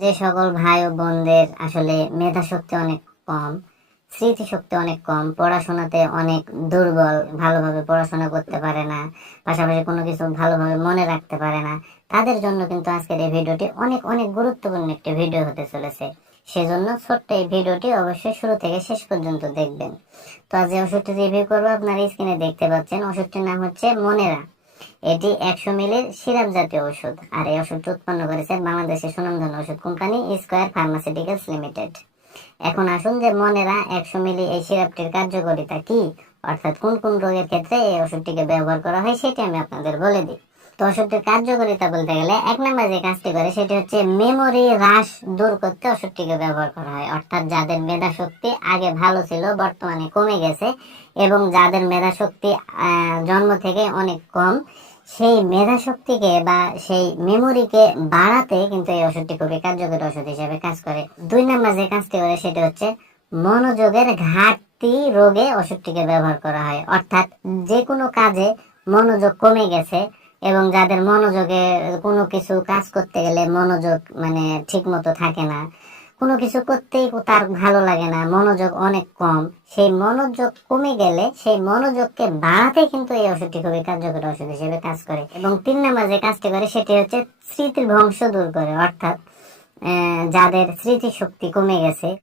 যে সকল ভাই ও বোনদের আসলে মেধা শক্তি অনেক কম স্মৃতিশক্তি অনেক কম, পড়াশোনাতে অনেক দুর্বল, ভালোভাবে পড়াশোনা করতে পারে না, পাশাপাশি কোনো কিছু ভালোভাবে মনে রাখতে পারে না, তাদের জন্য কিন্তু আজকের এই ভিডিওটি অনেক অনেক গুরুত্বপূর্ণ একটি ভিডিও হতে চলেছে। সেজন্য ছোট্ট এই ভিডিওটি অবশ্যই শুরু থেকে শেষ পর্যন্ত দেখবেন। তো আজ যে ওষুধটি রিভিউ করব, আপনারা স্ক্রিনে দেখতে পাচ্ছেন, ওষুধটির নাম হচ্ছে মনেরা। এটি একশো মিলির সিরাপ জাতীয় ওষুধ। আর এই ওষুধটি উৎপন্ন করেছে বাংলাদেশের সুনামধন্য ওষুধ কোম্পানি স্কোয়ার ফার্মাসিউটিক্যালস লিমিটেড। এখন আসুন যে মনেরা একশো মিলি এই সিরাপটির কার্যকারিতা কি, অর্থাৎ কোন কোন রোগের ক্ষেত্রে এই ওষুধটিকে ব্যবহার করা হয় সেটি আমি আপনাদের বলে দিই। তো ওষুধটির কার্যকারিতা বলতে গেলে এক নম্বর যে কাজটি করে সেটি হচ্ছে মেমোরি হ্রাস দূর করতে ওষুধটিকে ব্যবহার করা হয়। অর্থাৎ যাদের মেধা শক্তি আগে ভালো ছিল, বর্তমানে কমে গেছে এবং যাদের মেধা শক্তি জন্ম থেকে অনেক কম, সেই মেধা শক্তিকে বা সেই মেমোরিকে বাড়াতে কিন্তু এই ওষুধটি খুবই কার্যকরী ওষুধ হিসেবে কাজ করে। দুই নম্বর যে কাজটি করে সেটি হচ্ছে মনোযোগের ঘাটতি রোগে ওষুধটিকে ব্যবহার করা হয়। অর্থাৎ যে কোনো কাজে মনোযোগ কমে গেছে এবং যাদের মনোযোগে কোনো কিছু কাজ করতে গেলে মনোযোগ মানে ঠিক মতো থাকে না, কোনো কিছু করতেই তার ভালো লাগে না, মনোযোগ অনেক কম, সেই মনোযোগ কমে গেলে সেই মনোযোগকে বাড়াতে কিন্তু এই ওষুধটি খুবই কার্যকরী ওষুধ হিসেবে কাজ করে। এবং তিন নম্বর যে কাজটি করে সেটি হচ্ছে স্মৃতির ধ্বংস দূর করে, অর্থাৎ যাদের স্মৃতিশক্তি কমে গেছে